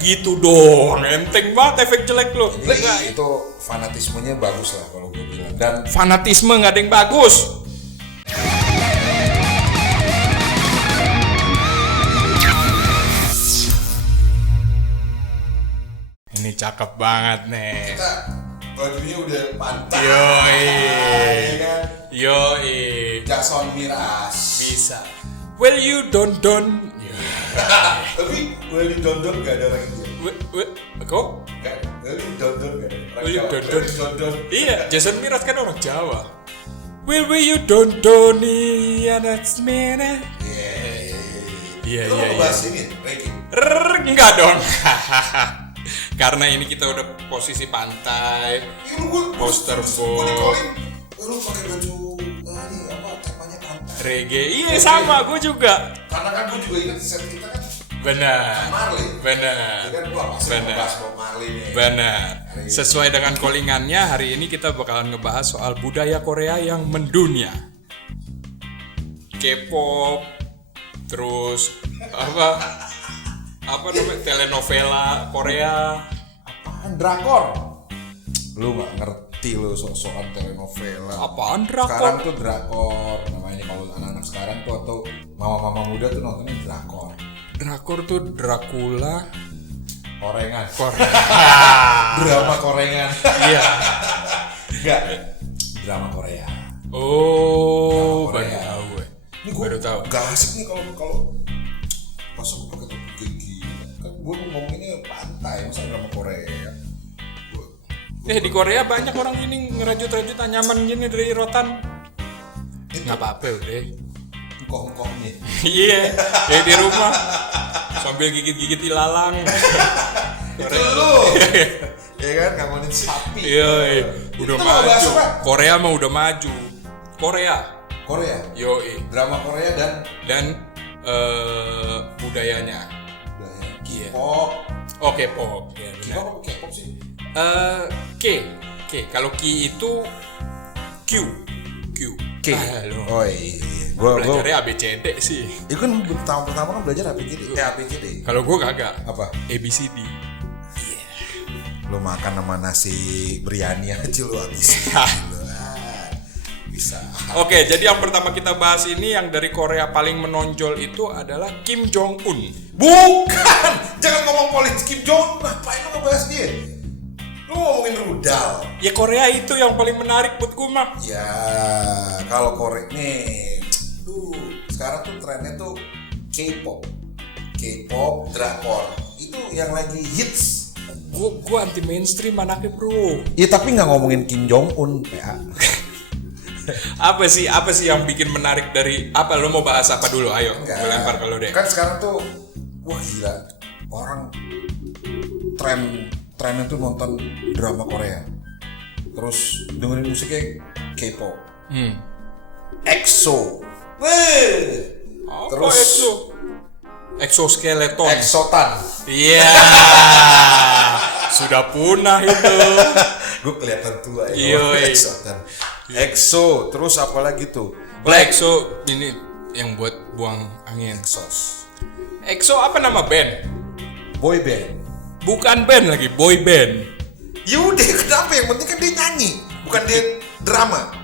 gitu dong. Enteng banget efek jelek lo. Itu fanatismenya bagus lah kalau gue bilang. Dan Fanatisme nggak ada yang bagus. Ini cakep banget nih. kita bajunya udah pantai. Yoi. Ya kan? Yoi. Jason Miraz. Bisa. Well you don't. Tapi Willy Dondon gak ada orang India. Kok? Gak, Willy Dondon gak ada orang Willy Jawa. Dondon. Willy Dondon. Iya, Jason Mraz kan orang Jawa. Will you don't ya that's me. Iya. Lo mau bahas ini, Reggae? Enggak dong. Karena ini kita udah posisi pantai. Iya lu Poster gue boy. dikolin. Lu pakai baju ini apa temanya pantai. Reggae. Iya sama, gue juga. Karena kan gue juga ingat set kita kan Benar. Marley. Benar. Jadi kan gua pasti Benar. ngebahas Bob Marley nih. Benar. Sesuai dengan callingannya, hari ini kita bakalan ngebahas soal budaya Korea yang mendunia. K-pop, terus apa namanya, telenovela Korea. Apaan drakor? Lu gak ngerti lu sok-sokan telenovela. Apaan drakor? Sekarang tuh drakor namanya, kalau anak-anak sekarang tuh atau mama-mama muda tuh nontonnya drakor. Drakor tuh Dracula, Korengan. Korea. Drama Korengan. Iya. Enggak. Drama Korea. Oh, Drama baru Korea. tahu gue. Ini gue Baru tahu. gak asik nih kalau pas aku pakai topi kayak gini. Kan gue ngomonginnya pantai, masa drama Korea. Di Korea banyak orang ini ngerajut-rajut anyaman gini dari rotan. Nggak apa-apa udah. Kong-kongnya. Iya, kayak di rumah sambil gigit-gigit ilalang. Itu lu. Ya kan, ngomongin sapi. Iya, udah Itu mau bahas maju. apa? Korea mah udah maju. Korea. Yoi. Drama Korea dan budayanya. Iya. K-pop. Oh, K-pop. Ya, K-pop benar. apa K-pop sih? K. Kalau Ki itu Q. Lo. Oh iya. Gua Belajarnya ABCD sih. itu kan pertama kan belajar ABCD. ABCD. Kalau gue kagak. Apa? ABCD. Lu makan sama nasi biryani aja lu habis. Bisa. Oke, jadi yang pertama kita bahas ini yang dari Korea paling menonjol itu adalah Kim Jong Un. Bukan. Jangan ngomong politik Kim Jong. Ngapain lu ngebahas dia? Lu ngomongin rudal. Ya Korea itu yang paling menarik buat gue mah. Ya, kalau Korea nih, tuh sekarang tuh trennya tuh K-pop, drakor, itu yang lagi hits. Gue anti mainstream anaknya bro. Iya tapi nggak ngomongin Kim Jong Un, ya. Apa sih yang bikin menarik dari apa? Lo mau bahas apa dulu? Ayo, gue lempar ke lo deh. Kan sekarang tuh, wah gila, orang trennya tuh nonton drama Korea, terus dengerin musiknya K-pop, EXO, Apa terus EXO? Exoskeleton. EXOTAN. Iya. Sudah punah itu. Gue kelihatan tua ya. Iya. EXOTAN. EXO, terus apa lagi tuh? EXO ini yang buat buang angin. EXO apa nama band? Boy band. Bukan band lagi, boy band. Yaudah, kenapa? Yang penting kan dia nyanyi, bukan dia drama,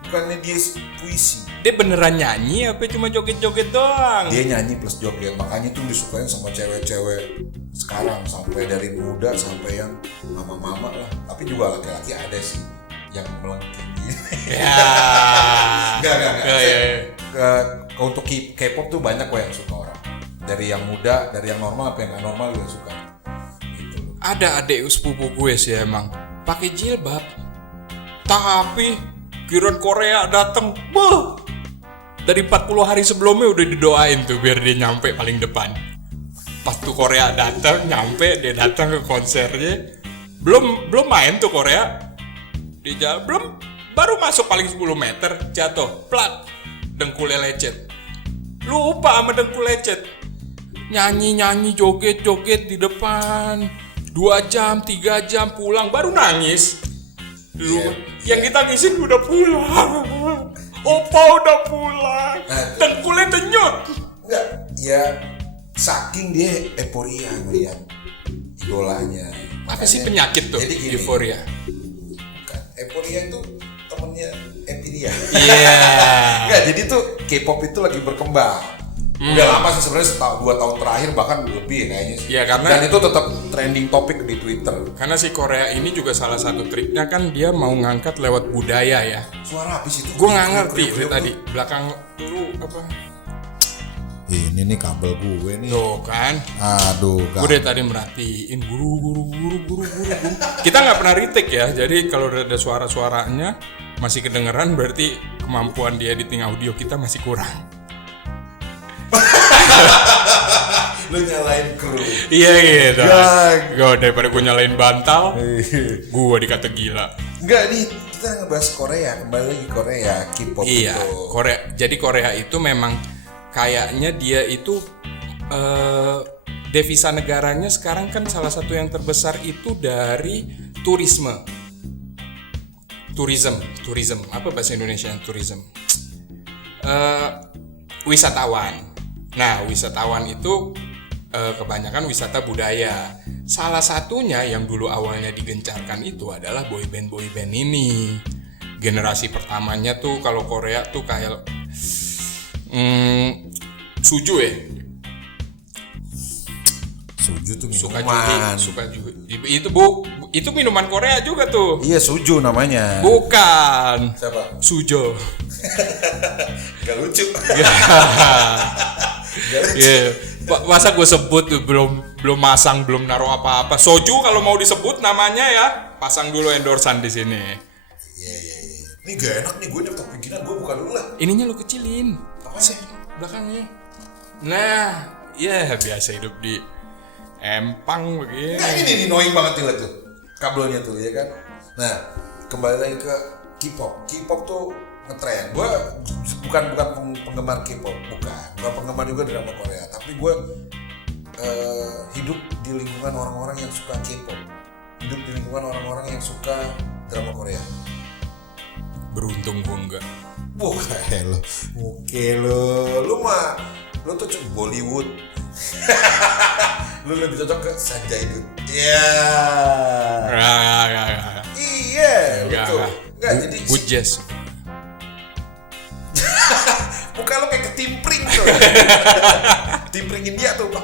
bukannya dia puisi. Dia beneran nyanyi apa cuma joget-joget doang? Dia nyanyi plus joget, makanya tuh disukain sama cewek-cewek sekarang, sampai dari muda sampai yang mama-mama lah. Tapi juga laki-laki ada sih yang melengking gitu. Ya. Enggak. Ya. Untuk K-pop tuh banyak kok yang suka orang. Dari yang muda, dari yang normal apa yang nggak normal juga suka. Ada adik sepupu gue sih emang pakai jilbab, tapi kiron Korea dateng, dari 40 hari sebelumnya udah didoain tuh biar dia nyampe paling depan. Pas tuh Korea datang, nyampe dia datang ke konsernya, belum main tuh Korea, dia jalan belum, baru masuk paling 10 meter jatuh, plat, dengkulnya lecet, lupa sama dengkul lecet, nyanyi joget di depan. 2 jam, 3 jam pulang baru nangis. Yang ditangisin udah pulang. Opa udah pulang. Dengkulnya denyut. Enggak, ya saking dia euforia ngeliat idolanya. Apa sih penyakit tuh? Jadi gini, euforia. Bukan. Euforia itu temennya Epidia. Iya. Enggak, jadi tuh K-pop itu lagi berkembang. Udah lama sih sebenarnya 2 tahun terakhir bahkan lebih kayaknya sih. Iya, karena dan itu tetap trending topik di Twitter. karena si Korea ini juga salah satu triknya kan dia mau ngangkat lewat budaya ya. Suara habis itu. Gue nggak ngerti tadi belakang lu apa? Ini nih kabel gue nih. Tuh kan. Aduh, Gue dari tadi merhatiin guru. Kita nggak pernah retake ya. Jadi kalau ada suara-suaranya masih kedengeran berarti kemampuan dia editing audio kita masih kurang. Lu nyalain kru. Iya. Gak. Gue daripada gue nyalain bantal, gue dikata gila. Enggak nih, kita ngebahas Korea, kembali lagi Korea, K-pop Iya, itu. Korea. Jadi Korea itu memang kayaknya dia itu devisa negaranya sekarang kan salah satu yang terbesar itu dari turisme. Tourism. Apa bahasa Indonesia tourism? Wisatawan. Nah, wisatawan itu kebanyakan wisata budaya. Salah satunya yang dulu awalnya digencarkan itu adalah boyband ini. Generasi pertamanya tuh kalau Korea tuh kayak Suju ya. Suju tuh Suka minuman. juhi. Itu minuman Korea juga tuh. Iya, Suju namanya. Bukan. Siapa? Sujo. Gak lucu. Iya. Masa gue sebut tuh belum masang, belum naruh apa-apa. Soju kalau mau disebut namanya ya, pasang dulu endorsan di sini. Iya. Ini gak enak nih, gue dapet bikinan, gue buka dulu lah. Ininya lo kecilin. Apa sih? Belakangnya. Nah, ya biasa hidup di empang begini. Nah ini nih, annoying banget nih liat tuh. Kabelnya tuh, ya kan. Nah, kembali lagi ke K-pop. K-pop tuh ngetren. Gue bukan penggemar K-pop, bukan penggemar juga drama Korea, tapi gue hidup di lingkungan orang-orang yang suka K-pop, hidup di lingkungan orang-orang yang suka drama Korea. Beruntung gue enggak. Oke lu mah lu tuh Bollywood. Lu lebih cocok ke Sanjay Dutt. Iya. Enggak. Iya, betul. Enggak jadi Good jazz. muka lu kayak ketimpring tuh. Timpring India tuh. Nah,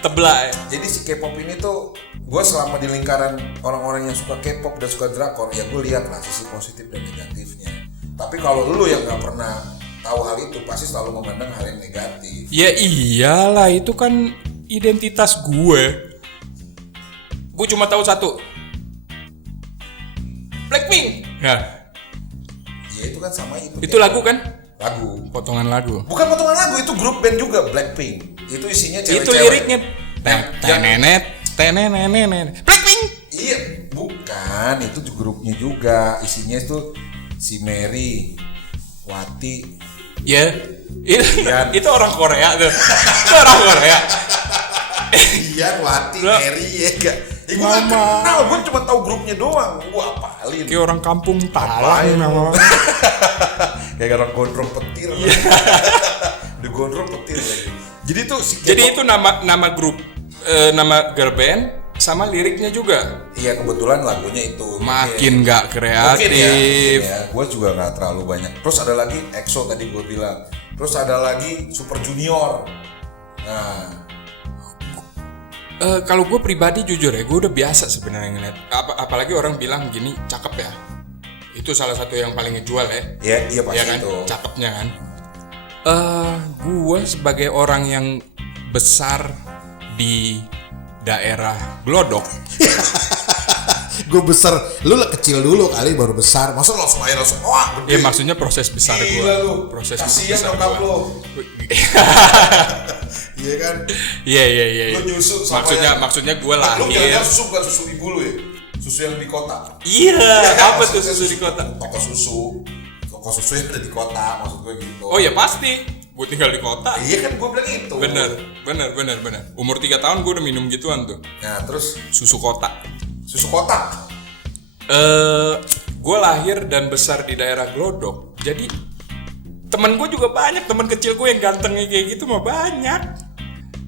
Tebelak ya. jadi si K-pop ini tuh gue selama di lingkaran orang-orang yang suka K-pop dan suka drakor ya gue lihat lah sisi positif dan negatifnya. Tapi kalau lu yang nggak pernah tahu hal itu pasti selalu memandang hal yang negatif. Ya iyalah, itu kan identitas gue. Gue cuma tahu satu. Blackpink. Ya, Ya itu kan sama itu. itu lagu kan? Lagu. Potongan lagu. Bukan potongan lagu, itu grup band juga, Blackpink. Itu isinya cewek-cewek. Itu liriknya. Yang- Tenenet. Blackpink. Iya, bukan. Itu grupnya juga. Isinya itu si Mary, Wati. Ya, Ian. itu orang Korea tuh. Itu orang Korea. Iya, Wati, Lah. Mary ya gak. Ya, gue gak kenal, gue cuma tahu grupnya doang. Gue apalin. Kayak orang kampung Talang nama. Kayak orang gondrong petir. Udah gondrong petir lagi. Jadi tuh si Jadi K-pop- itu nama grup, nama girl band sama liriknya juga. Iya, kebetulan lagunya itu. Makin nggak Mungkin kreatif. ya. Gue juga nggak terlalu banyak. Terus ada lagi EXO tadi gue bilang. Terus ada lagi Super Junior. Nah, Kalau gue pribadi jujur ya, gue udah biasa sebenarnya ngeliat. Apalagi orang bilang gini, cakep ya. Itu salah satu yang paling ngejual ya. iya pasti Ya kan, itu. cakepnya kan. Gue sebagai orang yang besar di daerah Glodok, Gue besar, lu lah kecil dulu kali baru besar. Masa langsung aja langsung wah gede. ya maksudnya proses besar gue. Gila lu. Proses Kasian besar nyokap gua. lu. Iya kan? Iya. Lu nyusu sama Maksudnya gue Lu lahir. jangan susu bukan susu ibu lu ya? Susu yang di kota. Iya, apa tuh Maksudnya susu di kota? Toko susu yang ada di kota, maksud gue gitu. Oh ya pasti, gue tinggal di kota. Iya kan gue bilang itu. Bener. Umur 3 tahun gue udah minum gituan tuh, Nah terus susu kotak. susu kotak. Gue lahir dan besar di daerah Glodok. Jadi temen gue juga banyak, temen kecil gue yang gantengnya kayak gitu mah banyak.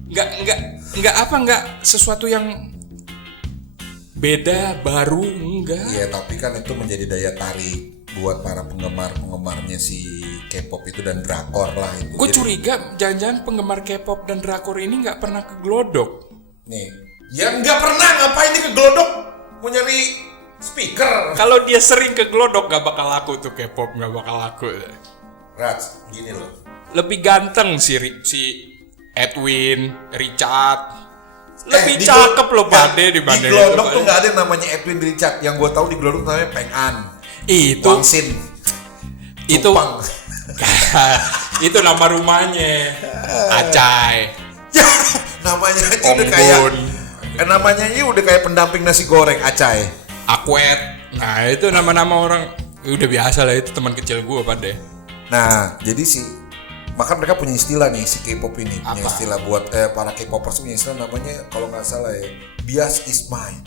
nggak sesuatu yang beda, baru, enggak. Iya, tapi kan itu menjadi daya tarik buat para penggemarnya si K-pop itu dan drakor lah itu. Gue Jadi, curiga jangan-jangan penggemar K-pop dan drakor ini nggak pernah ke Glodok. nih, ya nggak pernah ngapain nih ke Glodok mau nyari speaker. Kalau dia sering ke Glodok nggak bakal laku tuh K-pop, nggak bakal laku. Rats, gini loh. Lebih ganteng si Edwin, Richard. Lebih Di cakep Glo- loh Pade di dibanding Glodok itu, tuh Pade. nggak ada yang namanya Edwin Richard. Yang gue tahu di Glodok namanya Peng An, Itu Wangsin, itu Cupang. itu nama rumahnya. Acai. Ya, namanya aja udah Ombun. kayak namanya aja udah kayak pendamping nasi goreng Acai. Akwet. Nah, itu nama-nama orang udah biasa lah, itu teman kecil gua Pade. Nah, jadi maka mereka punya istilah nih si K-pop ini, punya Apa? istilah buat para K-popers punya istilah namanya kalau nggak salah ya, bias is mine.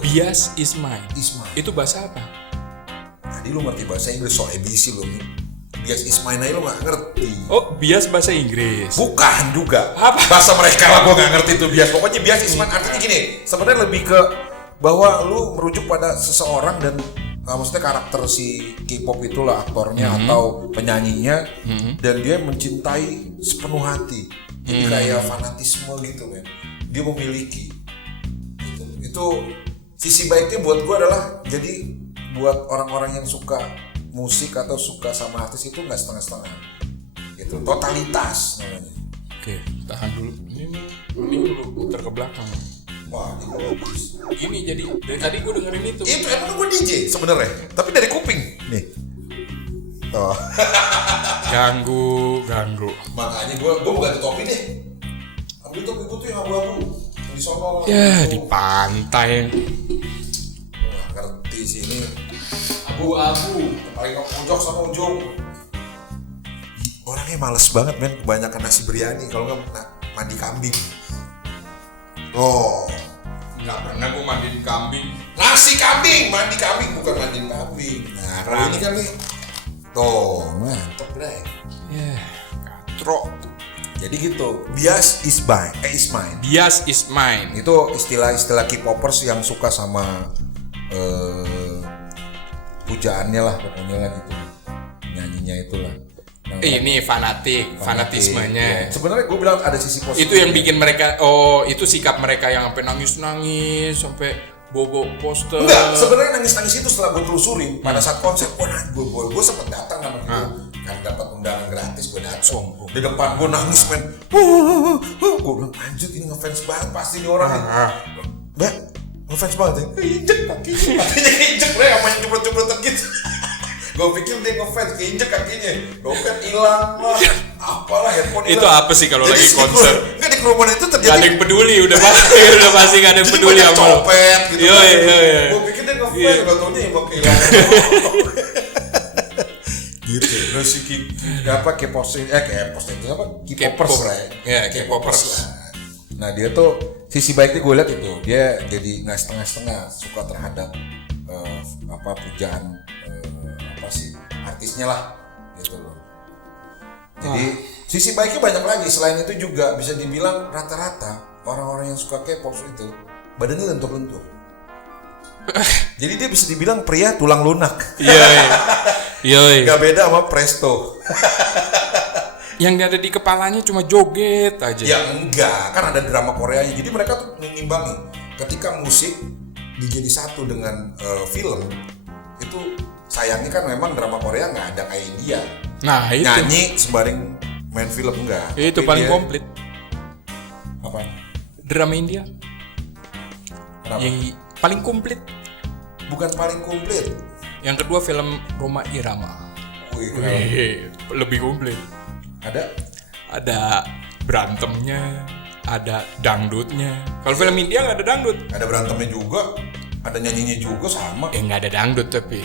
Bias is mine. Is mine. Itu bahasa apa? Tadi lu ngerti bahasa Inggris so ABC lu nih. Bias is mine aja lu nggak ngerti. Oh, bias bahasa Inggris. Bukan juga. Apa? Bahasa mereka lah gua nggak ngerti tuh bias. Pokoknya bias is mine artinya gini. Sebenarnya lebih ke bahwa lu merujuk pada seseorang dan maksudnya karakter si K-pop itulah aktornya atau penyanyinya dan dia mencintai sepenuh hati. Jadi kayak fanatisme gitu kan. Dia memiliki. Gitu. Itu sisi baiknya buat gua adalah jadi buat orang-orang yang suka musik atau suka sama artis itu nggak setengah-setengah. Gitu. Totalitas namanya. Oke, tahan dulu. Ini lu putar ke belakang. Wah, ini bagus. Ini jadi dari tadi gue dengerin itu. Itu emang gue DJ sebenarnya, tapi dari kuping nih. Oh. Ganggu. Makanya gue mau ganti topi deh. Ambil topi gue tuh yang abu-abu yang di sono. Ya, di pantai. Wah, ngerti sih ini. Abu-abu. Paling pojok sama ujung. Orangnya males banget men, kebanyakan nasi biryani kalau nggak mandi kambing. Oh, Nggak pernah gue mandiin kambing. nasi kambing, mandi kambing bukan mandiin kambing. Nah, kalau ini kan nih, tuh mantep deh. Ya, katro. Jadi gitu, bias is mine. Bias is mine. Itu istilah-istilah K-popers yang suka sama pujaannya lah pokoknya lah gitu, nyanyinya itulah. Nah, Ini fanatismenya. iya. Sebenarnya gue bilang ada sisi positif. Itu yang bikin mereka, itu sikap mereka yang sampai nangis, sampai bobo poster. Enggak, sebenarnya nangis itu setelah gue telusurin pada saat konser, gue sempet datang sama itu kan dapat undangan gratis, gue datang di depan gue nangis men, gue bilang anjir ini ngefans banget pasti nih orang nih, mbak ngefans banget ya, keinjek kakinya keinjek deh, sama yang cepet-cepetan gitu. Gue pikir dia ngefans, keinjek kakinya, dompet hilang lah, apalah handphone hilang. Itu apa sih kalau Jadi lagi si konser? Enggak, di kerumunan itu terjadi. Gak ada yang peduli, udah pasti gak ada yang Jadi peduli banyak sama lo. copet gitu. Iya, iya. Gue pikir dia ngefans, gak taunya emang kehilangan. Gitu. Terus si K-popers itu apa? K-popers lah ya. Iya, K-popers. lah. Nah dia tuh sisi baiknya gue lihat itu dia jadi nggak setengah-setengah suka terhadap pujaan apa sih artisnya lah gitu loh. Jadi sisi baiknya banyak lagi. Selain itu juga bisa dibilang rata-rata orang-orang yang suka K-pop itu badannya lentur-lentur. Jadi dia bisa dibilang pria tulang lunak. Iya. Gak beda sama Presto. Yang gak ada di kepalanya cuma joget aja. Ya enggak, kan ada drama Koreanya. Jadi mereka tuh mengimbangi. Ketika musik dijadi satu dengan film, itu sayangnya kan memang drama Korea nggak ada kayak India. Nah itu. Nyanyi sembarang main film enggak. Itu Tapi paling dia- komplit. Apa? Drama India. Kenapa? Yang paling komplit. Bukan paling komplit. Yang kedua film Roma Irama. Wih, kenapa? Lebih komplit. Ada berantemnya, ada dangdutnya. Kalau film India nggak ada dangdut. Ada berantemnya juga, ada nyanyinya juga sama. Nggak ada dangdut tapi.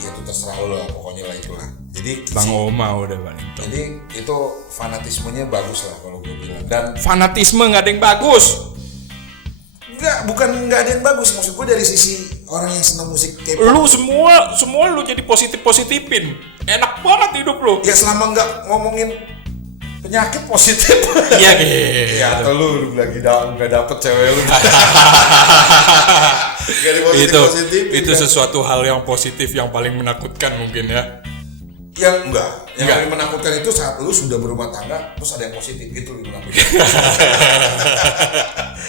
Ya itu terserah lo lah, pokoknya lah itulah. Jadi Bang Oma udah paling top. jadi itu fanatismenya bagus lah kalau gue bilang. Dan Fanatisme nggak ada yang bagus. bukan nggak ada yang bagus, maksud gue dari sisi orang yang senang musik K-pop. Lu semua lu jadi positifin. Enak banget hidup lu. Ya selama nggak ngomongin penyakit positif. Iya gitu. Ya atau lu lagi nggak dapet cewek lu. Gak Itu sesuatu hal yang positif yang paling menakutkan mungkin ya. Yang paling menakutkan itu saat lu sudah berumah tangga terus ada yang positif itu lu menakutkan.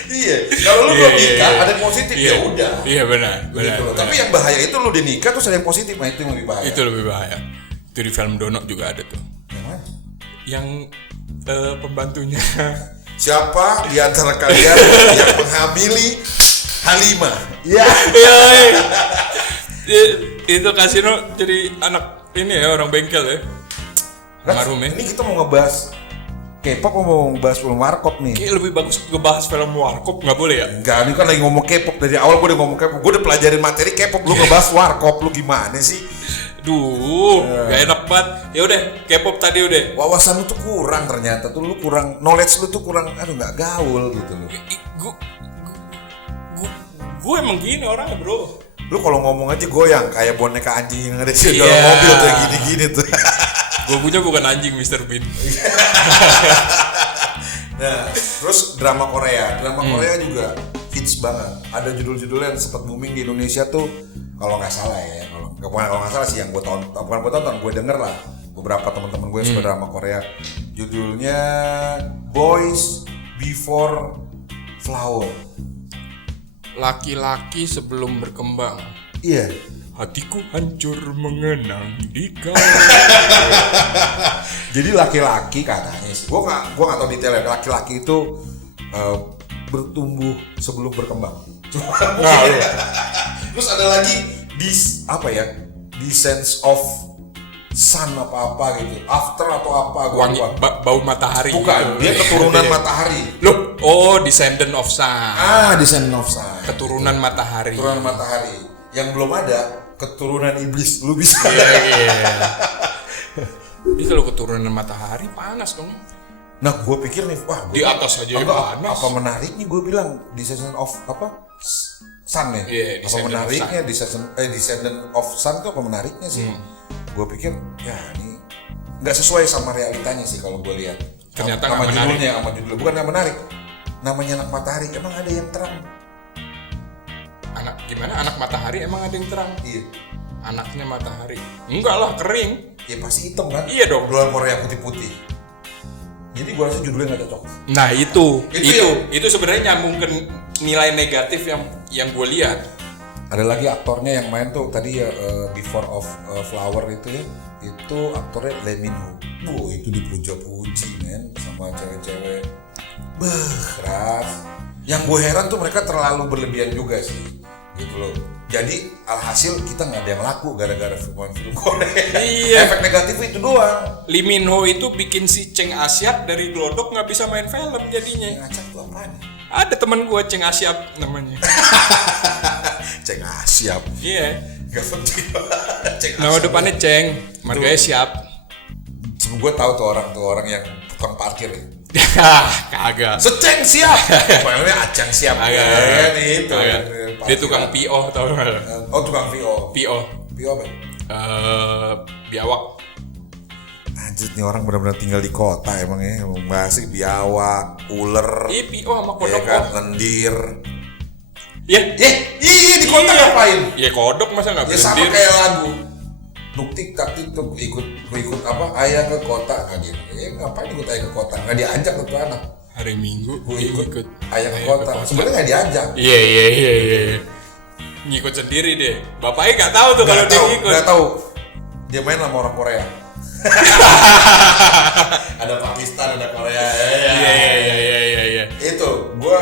Iya, kalau lu belum nikah ada yang positif ya udah. Iya benar. Gitu loh. Tapi yang bahaya itu lu udah nikah terus ada yang positif, nah itu yang lebih bahaya. Itu lebih bahaya. Itu di film Dono juga ada tuh. Yang mana? Yang pembantunya. Siapa di antara kalian yang menghamili Halimah? Iya. Itu Kasino jadi anak ini ya, orang bengkel ya. Almarhum ya. Ini kita mau ngebahas K-pop atau mau ngebahas film warkop nih? Kayak lebih bagus ngebahas film warkop, nggak boleh ya? Enggak, ini kan lagi ngomong K-pop. Dari awal gue udah ngomong K-pop. Gue udah pelajarin materi K-pop. Lu ngebahas warkop, lu gimana sih? Duh, gak enak banget. Ya udah, K-pop tadi udah. Wawasan lu tuh kurang ternyata. Tuh lu kurang, knowledge lu tuh kurang, nggak gaul gitu loh. Gue emang gini orangnya bro. Lu kalau ngomong aja goyang kayak boneka anjing yang ada di dalam mobil tuh gini-gini tuh. Gue punya bukan anjing Mr. Bean. Nah, terus drama Korea juga hits banget. Ada judul-judul yang sempat booming di Indonesia tuh, kalau nggak salah ya, kalau nggak salah sih yang gue tonton, gue denger lah beberapa teman-teman gue yang suka drama Korea. Judulnya Boys Before Flower. Laki-laki sebelum berkembang. Iya. Hatiku hancur mengenang di kau. Jadi laki-laki katanya sih, gue nggak tahu detailnya. Laki-laki itu bertumbuh sebelum berkembang. Terus ada lagi Descent of Sun apa gitu, After atau apa? Wangi bau matahari. Bukan, dia keturunan matahari. Loh, Descendant of Sun. Descendant of Sun. Keturunan matahari. Keturunan matahari. Yang belum ada keturunan iblis. Lu bisa. Iya. Ini kalau keturunan matahari panas dong. Nah, gue pikir nih, di atas aja panas. Apa menariknya gue bilang Descendant of Sun ya? Yeah, apa menariknya Descendant of Sun tuh apa menariknya sih? Gue pikir ya ini nggak sesuai sama realitanya sih kalau gue lihat. Ternyata nama menarik. judulnya bukan yang menarik. Namanya anak matahari, emang ada yang terang? Anak matahari emang ada yang terang? Iya. Anaknya matahari. Enggak lah, kering. Ya pasti hitam kan? Iya dong. Luar Korea putih-putih. Jadi gue rasa judulnya nggak cocok. Nah itu sebenarnya nyambung ke nilai negatif yang gue lihat. Ada lagi aktornya yang main tuh tadi ya Before of Flower itu ya, itu aktornya Lee Min Ho. Itu dipuja-puji men sama cewek-cewek. Keras. Yang gue heran tuh mereka terlalu berlebihan juga sih, gitu loh. Jadi alhasil kita nggak ada yang laku gara-gara film Korea. Iya. Efek negatif itu doang. Lee Min Ho itu bikin si Cheng Asyap dari Glodok nggak bisa main film jadinya. Yang ngacak tuh apaan? Ada teman gue Cheng Asyap namanya. Ceng Asyap. Iya. Gak penting. Ceng Nama Asyap. depannya Cheng, marganya Siap. Gue tahu tuh orang yang tukang parkir ya. Kagak. Seceng siap. Pokoknya Acang siap. Kagak. Itu. Dia tukang PO tau gak? Oh, tukang VO. PO. VO apa? Biawak. Anjir nih orang benar-benar tinggal di kota emang ya. Masih biawak, ular. Iya PO sama Ya kodok. kan, lendir. Iya. Iya di kota ngapain? Iya kodok masa nggak Ya sama berlendir? kayak lagu. Nuktik taktik tuh ikut apa? Ayah ke kota kan gitu. Ya ngapain ikut ayah ke kota? Nggak diajak tuh anak. Hari Minggu Gue ikut ayah ke kota. Sebenarnya nggak diajak. Iya. Ngikut sendiri deh. Bapaknya nggak tahu tuh kalau dia ngikut. Nggak tahu. Dia main sama orang Korea. Ada Pakistan, ada Korea. Iya. Itu, gue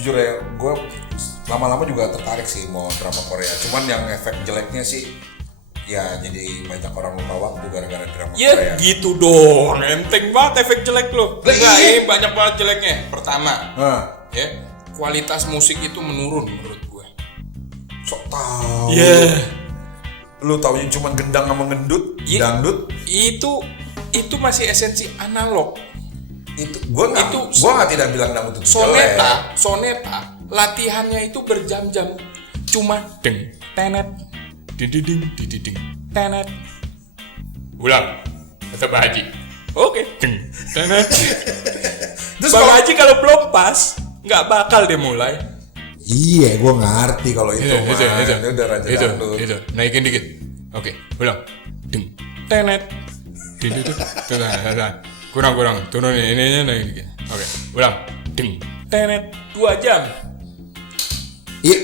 jujur ya, gue lama-lama juga tertarik sih mau drama Korea. Cuman yang efek jeleknya sih, ya jadi banyak orang lupa waktu gara-gara drama Ya Korea. gitu dong, enteng banget efek jelek lo. Lah, Enggak, iya. ini banyak banget jeleknya. Pertama, Nah, ya kualitas musik itu menurun menurut gue. sok tahu. Iya. Lu taunya cuma gendang sama gendut, Iya. dangdut. Itu masih esensi analog. Itu gue nggak tidak bilang dangdut itu jelek. Soneta, latihannya itu berjam-jam. Cuma deng, tenet, diding, tenet. Ulang, kata Pak Haji. Oke. Terus Bang kalau- Haji kalau belum pas, nggak bakal dia mulai. Iya, gue ngerti kalau itu mah. Itu. Ini udah raja dangdut. Itu. Naikin dikit. Oke, ulang. Deng. Tenet. Kurang. Turunin ininya naikin dikit. Oke, ulang. Deng. Tenet. 2 jam. Iya,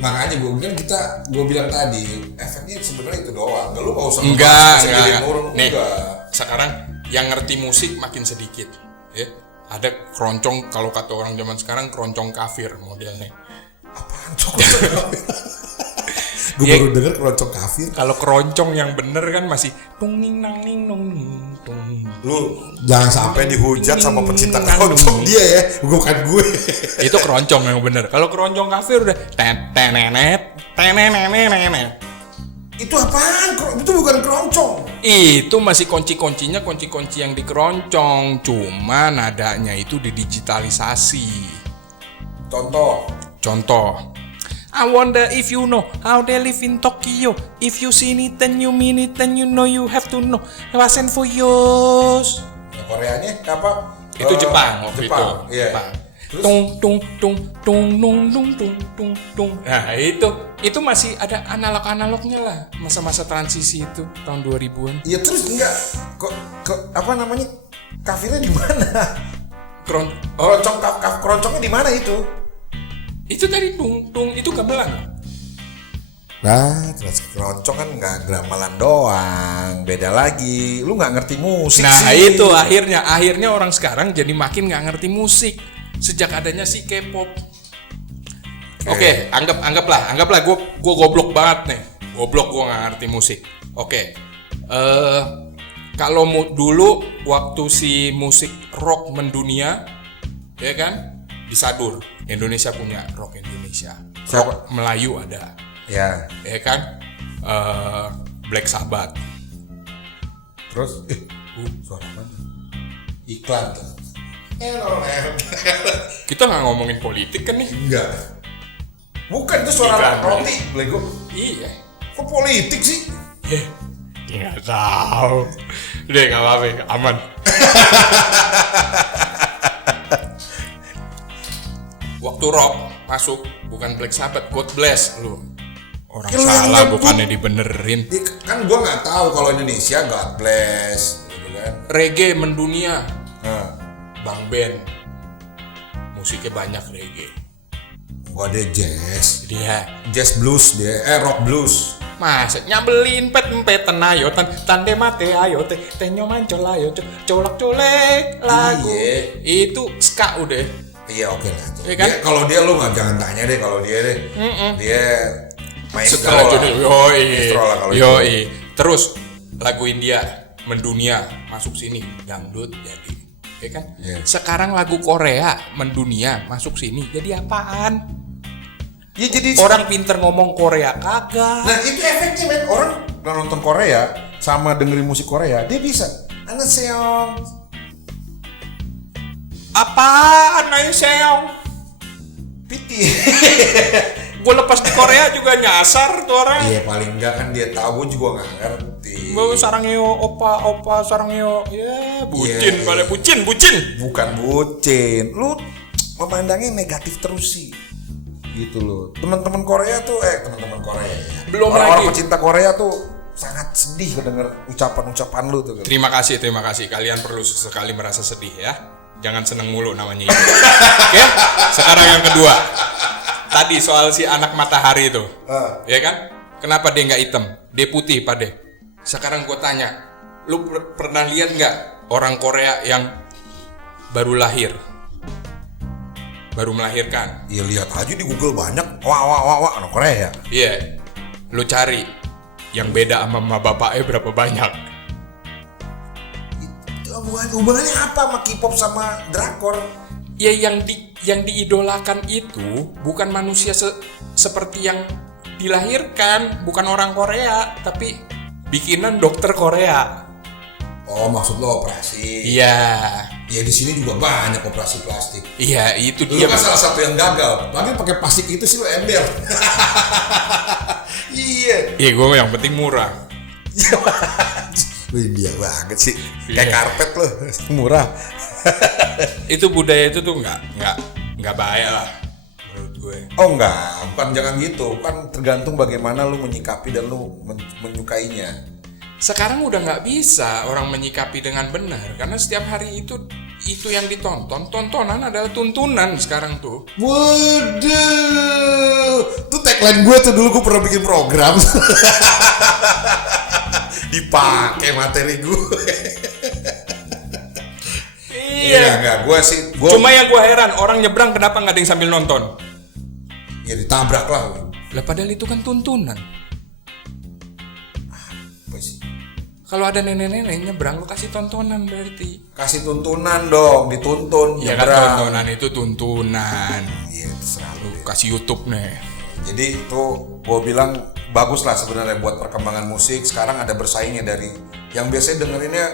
makanya gue bilang tadi efeknya sebenarnya itu doang. Lu nggak usah Enggak. nurun. Nih, Enggak. sekarang yang ngerti musik makin sedikit. Ya. Ada keroncong, kalau kata orang zaman sekarang keroncong kafir modelnya. Apaan cok? Gue Iya. baru denger keroncong kafir. Kalau keroncong yang bener kan masih tung ning nang ning nong ning tung. Lu jangan sampai dihujat sama pecinta keroncong dia ya, bukan gue. Itu keroncong yang bener. Kalau keroncong kafir udah tenenet. Itu apaan? Itu bukan keroncong. Itu masih kunci-kuncinya kunci-kunci yang di keroncong, cuma nadanya itu didigitalisasi. Contoh, I wonder if you know how they live in Tokyo. If you seen it then you mean it, then you know you have to know. Wasn't for yours. Nah, Koreanya apa? Itu Jepang waktu itu. Iya. Jepang. Terus? Tung. Nah, itu masih ada analognya lah. Masa-masa transisi itu tahun 2000-an. Iya terus enggak kok apa namanya? Kafirnya di mana? Keroncongnya di mana itu? Itu tadi tung itu gamelan. Nah, terus keroncong kan nggak gamelan doang, beda lagi. Lu nggak ngerti musik Nah, sih. itu akhirnya orang sekarang jadi makin nggak ngerti musik sejak adanya si K-pop. Oke, anggaplah gue goblok banget nih. Goblok, gue nggak ngerti musik. Oke. Kalau dulu waktu si musik rock mendunia, ya kan, disadur. Indonesia punya rock Indonesia. Rock Melayu ada, Ya. ya kan. Black Sabbath. Terus suara mana? Iklan tuh. Kita nggak ngomongin politik kan nih? Enggak. Bukan itu suara Iklan. roti, Lego. Iya. Kok politik sih? Nggak tahu. Udah nggak apa-apa, aman. Waktu rock masuk bukan Black Sabbath, God Bless lu. Orang Ya, lu yang salah nyebut. bukannya dibenerin. Ya, kan gua nggak tahu kalau Indonesia God bless, gitu kan. Reggae mendunia, Nah, Bang Ben. Musiknya banyak reggae. gua ada jazz, Dia jazz blues dia, rock blues. masa nyambelin pet-petan ayo tande mate ayo teh nyomancol ayo colak colek lagu. Iya. Itu ska udah. Iya oke lah tuh. Iya kan? Dia, kalau dia lu nggak jangan tanya deh kalau dia deh. Dia maestro Setelah lah. judul Maestro lah kalau itu. yoi. Terus lagu India mendunia masuk sini dangdut jadi, ya kan? Iya. Sekarang lagu Korea mendunia masuk sini jadi apaan? Ya jadi Orang pinter ngomong Korea kagak. Nah itu efeknya men, orang nonton Korea sama dengerin musik Korea dia bisa. Annyeong. Apaan ayo seong? Piti. Gue lepas di Korea juga nyasar tuh orang. Iya paling enggak kan dia tahu gue juga nggak ngerti. Gue sarangyo opa sarangyo. Ya bucin Iya. pada bucin. Bukan bucin, lu memandangnya negatif terus sih. Gitu loh. Teman-teman Korea tuh teman-teman Korea ya. Belum Orang-orang lagi. pecinta Korea tuh sangat sedih mendengar ucapan-ucapan lu tuh. Terima kasih. Kalian perlu sesekali merasa sedih ya. Jangan seneng mulu namanya itu. Oke? Sekarang yang kedua. Tadi soal si anak matahari itu. Ya kan? Kenapa dia nggak hitam? Dia putih pade. Sekarang gue tanya. Lu pernah lihat nggak orang Korea yang baru lahir? Baru melahirkan? Ya lihat aja di Google banyak. Wah anak Korea. Iya. Lu cari yang beda sama mama bapaknya berapa banyak? Hubungannya apa sama K-pop sama drakor? Ya yang diidolakan itu bukan manusia seperti yang dilahirkan, bukan orang Korea, tapi bikinan dokter Korea. Oh maksud lo operasi? Iya. Ya di sini juga banyak operasi plastik. Iya, itu Lu dia. kan salah satu yang gagal. Tapi pakai plastik itu sih lo ember. Iya. Iya, gue yang penting murah. Lu India banget sih. Kayak karpet loh, murah. Itu budaya itu tuh nggak baik lah menurut gue. Oh enggak, bukan jangan gitu. Kan tergantung bagaimana lu menyikapi dan lu menyukainya. Sekarang udah nggak bisa orang menyikapi dengan benar karena setiap hari itu yang ditonton, tontonan adalah tuntunan sekarang tuh. Waduh, tuh tagline gue tuh dulu gue pernah bikin program. Dipakai materi gue. Iya. Enggak, gue Cuma yang gue heran orang nyebrang kenapa nggak ada yang sambil nonton? ya ditabrak lah. Lah padahal itu kan tuntunan. Apa sih? Kalau ada nenek-nenek nyebrang lu kasih tontonan berarti. Kasih tuntunan dong, dituntun. Ya kan nyebrang. tontonan itu tuntunan. Iya, terserah lu. Kasih YouTube nih. Jadi itu gue bilang bagus lah sebenarnya buat perkembangan musik. Sekarang ada bersaingnya dari yang biasanya dengerinnya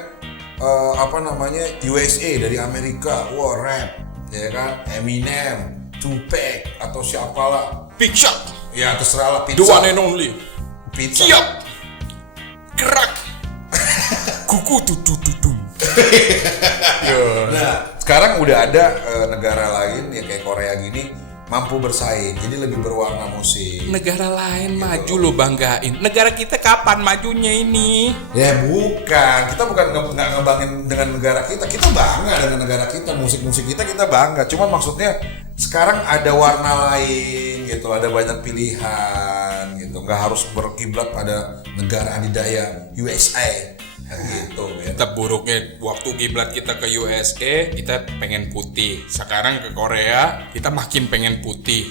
USA dari Amerika, rap, ya kan, Eminem, Tupac atau siapalah. Big Shot. Ya terserah lah, The pizza. one and only. Pizza. Siap. Gerak. Kuku tutu. Nah, sekarang udah ada negara lain ya kayak Korea gini mampu bersaing, jadi lebih berwarna musik. Negara lain maju lo banggain. Negara kita kapan majunya ini? Ya bukan, kita bukan nggak ngebanggain dengan negara kita bangga dengan negara kita, musik-musik kita bangga. Cuman maksudnya sekarang ada warna lain gitu, ada banyak pilihan gitu, nggak harus berkiblat pada negara adidaya USA gitu ya. Kita buruknya waktu kiblat kita ke USA kita pengen putih. Sekarang ke Korea kita makin pengen putih.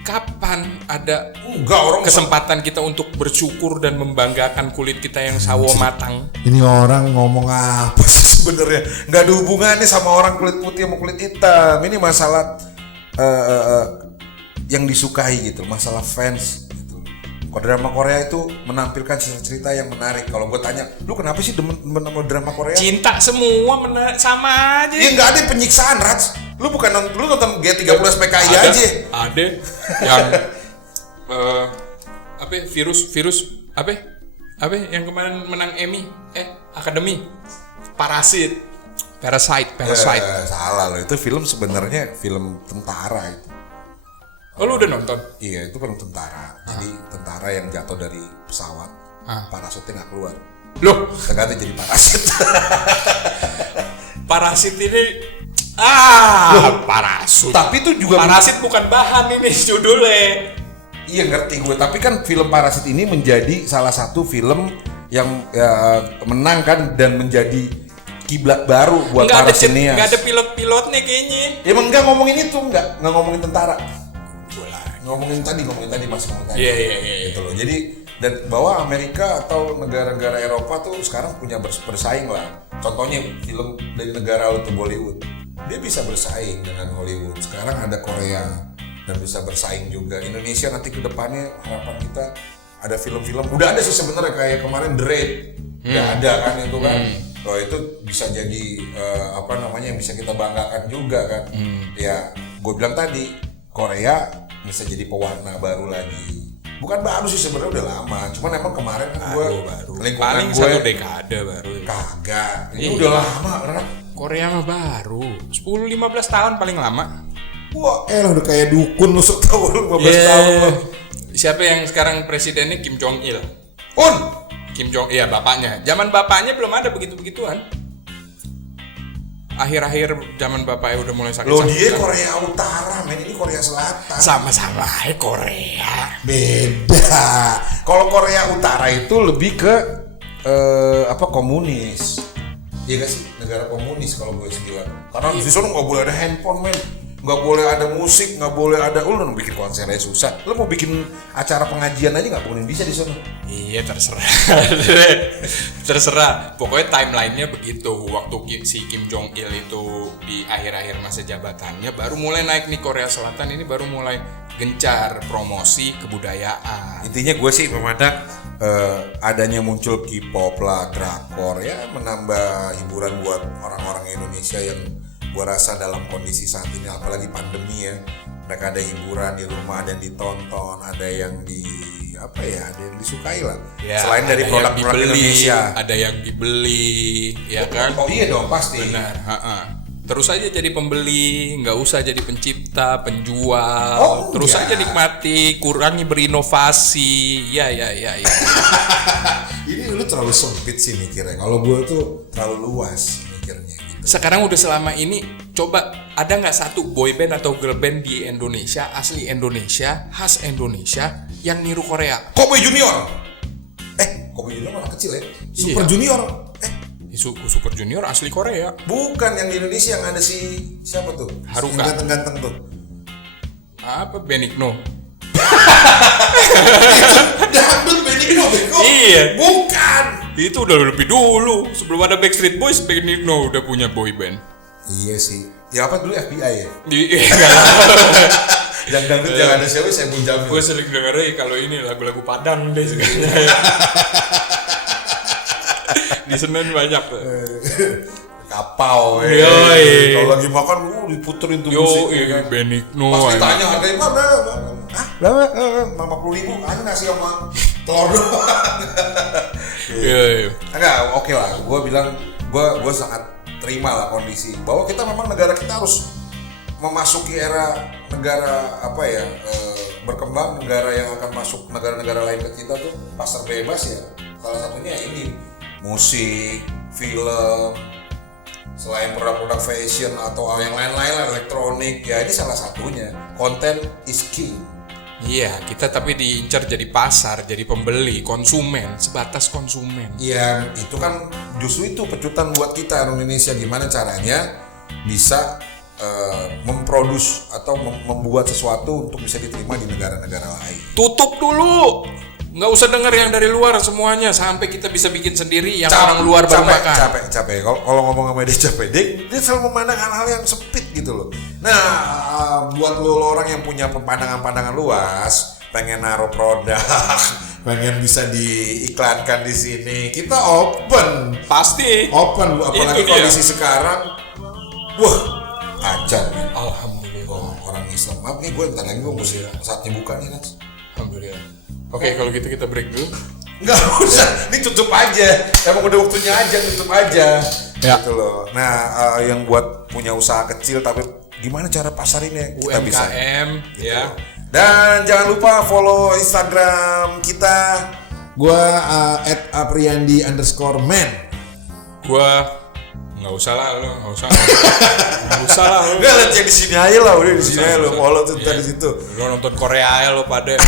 Kapan ada Enggak, orang kesempatan kita untuk bersyukur dan membanggakan kulit kita yang sawo matang? Ini orang ngomong apa sih? sebenarnya nggak ada hubungannya sama orang kulit putih sama kulit hitam. Ini masalah yang disukai gitu, masalah fans gitu. Kalau drama Korea itu menampilkan cerita yang menarik. Kalau gue tanya, lu kenapa sih demen sama drama Korea? Cinta semua sama aja. Iya nggak ada penyiksaan, Raj. Lu nonton G30 SPKI aja. Ada yang virus yang kemarin menang Emmy Academy Parasite. Salah lo, itu film sebenarnya film tentara itu. Oh lu udah nonton? Iya, itu film tentara. Jadi tentara yang jatuh dari pesawat, parasutnya nggak keluar. Loh, Tergantung jadi parasit. Parasit ini parasut. Tapi itu juga Parasit bukan bahan ini judulnya. Iya ngerti gue. Tapi kan film Parasit ini menjadi salah satu film yang menang kan dan menjadi kiblat baru buat para sinias. Nggak ada pilot-pilotnya kayaknya. Emang nggak ngomongin itu, nggak ngomongin tentara. Ngomongin tadi masih ngomongin tadi. Iya. Gitu loh. Jadi dan bahwa Amerika atau negara-negara Eropa tuh sekarang punya bersaing lah. Contohnya film dari negara itu Bollywood, dia bisa bersaing dengan Hollywood. Sekarang ada Korea dan bisa bersaing juga. Indonesia nanti ke depannya harapan kita ada film-film. Udah ada sih sebenarnya kayak kemarin The Raid. Udah ada kan itu kan. Oh itu bisa jadi yang bisa kita banggakan juga kan. Ya, gue bilang tadi Korea bisa jadi pewarna baru lagi. Bukan baru sih sebenarnya, udah lama. Cuman emang kemarin kan gue Paling satu dekade baru. Kagak. Ini udah lama kan. Korea mah baru 10-15 tahun paling lama. Wah, Lo udah kayak dukun lu sok tau lu 15 Yeah. tahun lo. Siapa yang sekarang presidennya? Kim Jong Il. Kim Jong, iya bapaknya. Zaman bapaknya belum ada begitu-begituan. Akhir-akhir zaman bapaknya udah mulai sakit. Loh dia Korea Utara, men, ini Korea Selatan. Sama-sama Korea. Beda. Kalau Korea Utara itu lebih ke komunis. Iya gak sih, negara komunis kalau gue bilang. Karena di sana nggak boleh ada handphone, men. Nggak boleh ada musik, nggak boleh ada. Lu mau bikin konser aja susah. Lu mau bikin acara pengajian aja nggak mungkin bisa di sana. Iya terserah. Pokoknya timelinenya begitu. Waktu si Kim Jong Il itu di akhir-akhir masa jabatannya baru mulai naik nih Korea Selatan ini baru mulai gencar promosi kebudayaan. Intinya gue sih memandang adanya muncul K-pop lah, drakor ya menambah hiburan buat orang-orang Indonesia yang gue rasa dalam kondisi saat ini apalagi pandemi ya mereka ada hiburan di rumah, ada yang ditonton, ada yang ada yang disukai lah. Ya, Selain dari ada yang produk-produk dibeli, Indonesia. ada yang dibeli, ya kan? Oh iya dong pasti. Benar. Terus aja jadi pembeli, nggak usah jadi pencipta, penjual. Oh, terus enggak. aja nikmati, kurangi berinovasi. Ya. Ini lu terlalu sempit sih mikirnya. Kalau gue tuh terlalu luas mikirnya gitu. Sekarang udah selama ini, coba ada nggak satu boyband atau girl band di Indonesia, asli Indonesia, khas Indonesia, yang niru Korea? Kobe Junior. Kobe Junior malah kecil ya. Super Iya. Junior. Super Junior asli Korea. Bukan yang di Indonesia yang ada siapa tuh? Haruka. Yang ganteng-ganteng tuh. Apa Benigno? Dangdut Benigno bego. Iya. Bukan. Itu udah lebih dulu. Sebelum ada Backstreet Boys, Benigno udah punya boyband. Iya sih. Ya apa dulu FBI ya? Enggak. Yang dangdut yang ada siapa? Saya Bun Jamil. Gue sering dengerin kalau ini lagu-lagu Padang deh sekarang. Di Senen banyak tuh. Kapau Yoi. Kalau lagi makan diputerin tuh musik ya kan? Benigno. Pas ditanya harganya berapa? Berapa? 50.000. Ayo nasi sama telur doang. Iya. Enggak, oke lah. Gue bilang, gue sangat terima lah kondisi bahwa kita memang negara kita harus memasuki era negara berkembang, negara yang akan masuk negara-negara lain ke kita tuh pasar bebas ya. Salah satunya ini musik, film, selain produk-produk fashion atau yang lain-lain lah, elektronik ya, ini salah satunya. Content is king. Iya, kita tapi diincar jadi pasar, jadi pembeli, konsumen, sebatas konsumen. Ya itu kan justru itu pecutan buat kita orang Indonesia, gimana caranya bisa memproduce atau membuat sesuatu untuk bisa diterima di negara-negara lain. Tutup dulu. Nggak usah denger yang dari luar semuanya, sampai kita bisa bikin sendiri yang orang luar baru makan. Capek. Kalau ngomong sama dia capek, dia selalu memandang hal-hal yang sempit gitu loh. Nah, buat lo orang yang punya pandangan-pandangan luas, pengen naruh produk, pengen bisa diiklankan di sini, kita open. Pasti. Open, apalagi Itu dia. kondisi sekarang. Wah, ajar nih. Alhamdulillah. Orang Islam. Maaf nih, gue bentar lagi gue mesti saatnya buka nih, Nas. Alhamdulillah. Oke, kalau gitu kita break dulu. Nggak usah, ini tutup aja. Emang udah waktunya aja, tutup aja. Ya. Gitu loh. Nah, yang buat punya usaha kecil tapi gimana cara pasarinnya? Kita bisa. UMKM, ya. Dan jangan lupa follow Instagram kita. Gua @apriandi_man. Gua nggak usah lah, lo nggak usah lah, lo. Enggak, lihat yang di sini aja lah, udah di sini aja lo follow tuh Iya. di situ. Lo nonton Korea aja lo pada.